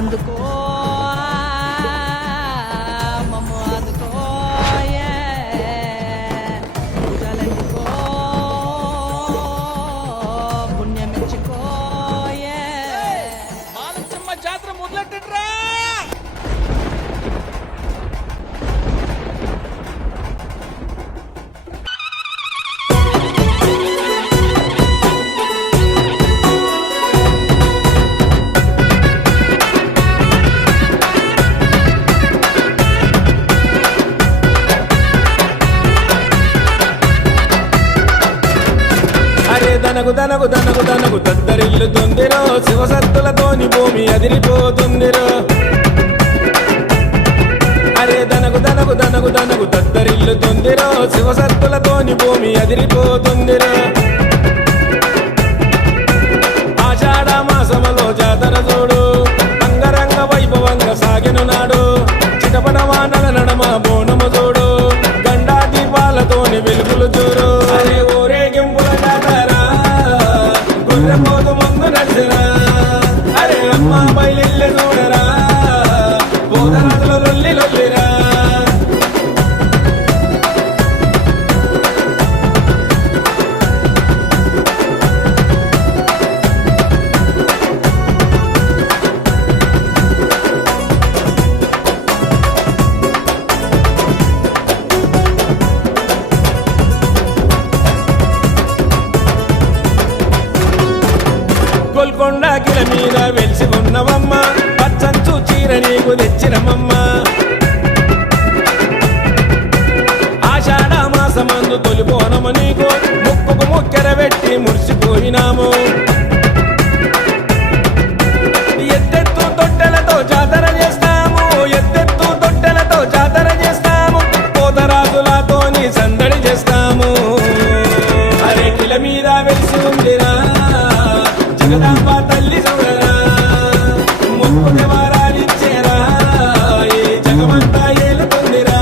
అందుకో మమ్మ అందుకో పూజలందుకో పుణ్యమిచ్చుకో మాలచ్చమ్మ జాతర మొదలెట్టరా. దనగు దనగు దనగు దనగు దద్దరిల్లుతుందిరో శివసత్తులతోని భూమి అదిరిపోతుందిరో. అరే దనగు దనగు దనగు దనగు దద్దరిల్లుతుందిరో శివసత్తులతోని భూమి అదిరిపోతుందిరో. ఆషాఢ మాసములో జాతర చూడు అంగరంగ వైభవంగా సాగెను నాడు. చిటపట వానల నడమ బోనము చూడు గండా దీపాలతోని వెలుగులు చూడు. అరే ఊరేగింపుల జాతర పోతు ముందు నడిచరా. అరే అమ్మ బయలు చూడరా పోతరాజులు లొల్లి లొల్లిరా. గోల్కొండ గిల మీద వెలిసి ఉన్నవమ్మ పచ్చంచు చీర నీకు తెచ్చినమమ్మ. ఆషాఢ మాసమందు తొలిపోనము నీకు ముక్కుకు ముక్కెర పెట్టి మురిసిపోయినాము. ఎత్తెత్తు తొట్టెలతో జాతర చేస్తాము ఎత్తెత్తు తొట్టెలతో జాతర చేస్తాము. పోతరాజులతోని సందడి చేస్తాము. అరే గిల మీద వెలిసి ఉందిరా జగదాంబ తల్లి చూడరా ముక్కు దేవరాలిచ్చేరా ఈ జగమంతా ఏలుతుందిరా.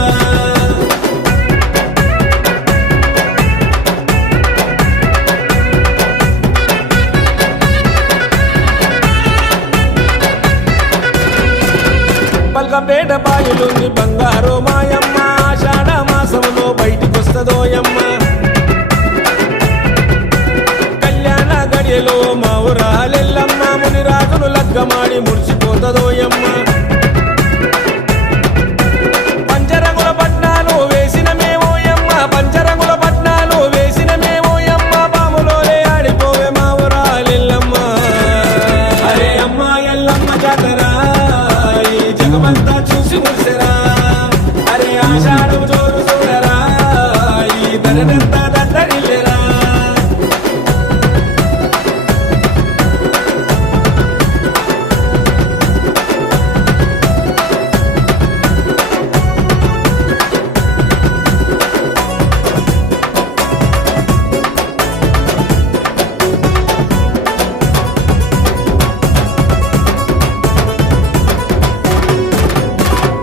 పల్కంపేట బాయిలుంది బంగారు మాయమ్మ ఆషాఢ మాసంలో బయటికొస్తదోయమ్మ. గడియలో మా ఊరాలెల్లమ్మ ముని రాజును లగ్గమాడి మురిసిపోతదోయమ్మ. పంచరంగుల పట్నాలు వేసిన మేమోయమ్మ పంచరంగుల పట్నాలు వేసిన మేమోయమ్మ. పాములోనే ఆడిపోవే మా ఊరాలెల్లమ్మ. అరే అమ్మ ఎల్లమ్మ జాతర ఈ జగమంతా చూసి మురిసెరా. అరే ఆషాఢం జోరు చూడరా ఈ ధరనంతా దద్దరిల్లెరా.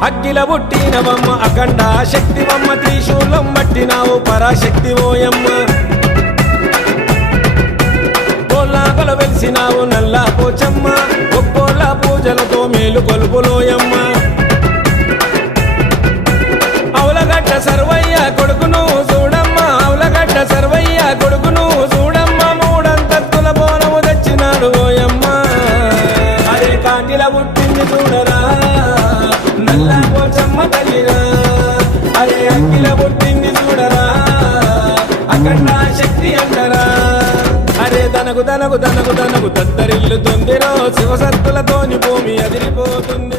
అగ్గిల పుట్టినవమ్మ అఖండ శక్తివమ్మ త్రిశూలం పట్టినావు పరాశక్తి ఓయమ్మ. కోలాగల వెలిసినావు నల్లా పోచమ్మ ఒక్కోళ్ళ పూజలతో మేలు కొలుపులోయమ్మ. అవులగడ్డ సర్వయ్య కొడుకును చూడమ్మ అవులగడ్డ సర్వయ్య కొడుకును చూడమ్మ. మూడంతస్తుల బోనము తెచ్చినాడు ఓయమ్మ. అరే కాటిల పుట్టింది చూడరా నల్లా పోచమ్మ తల్లిరా. అరే అగ్గిల పుట్టింది చూడరా అఖండ శక్తి అంటరా. అరే దనగు దనగు దనగు దనగు దద్దరిల్లుతుందిరో శివసత్తులతోని భూమి అదిరిపోతుంది.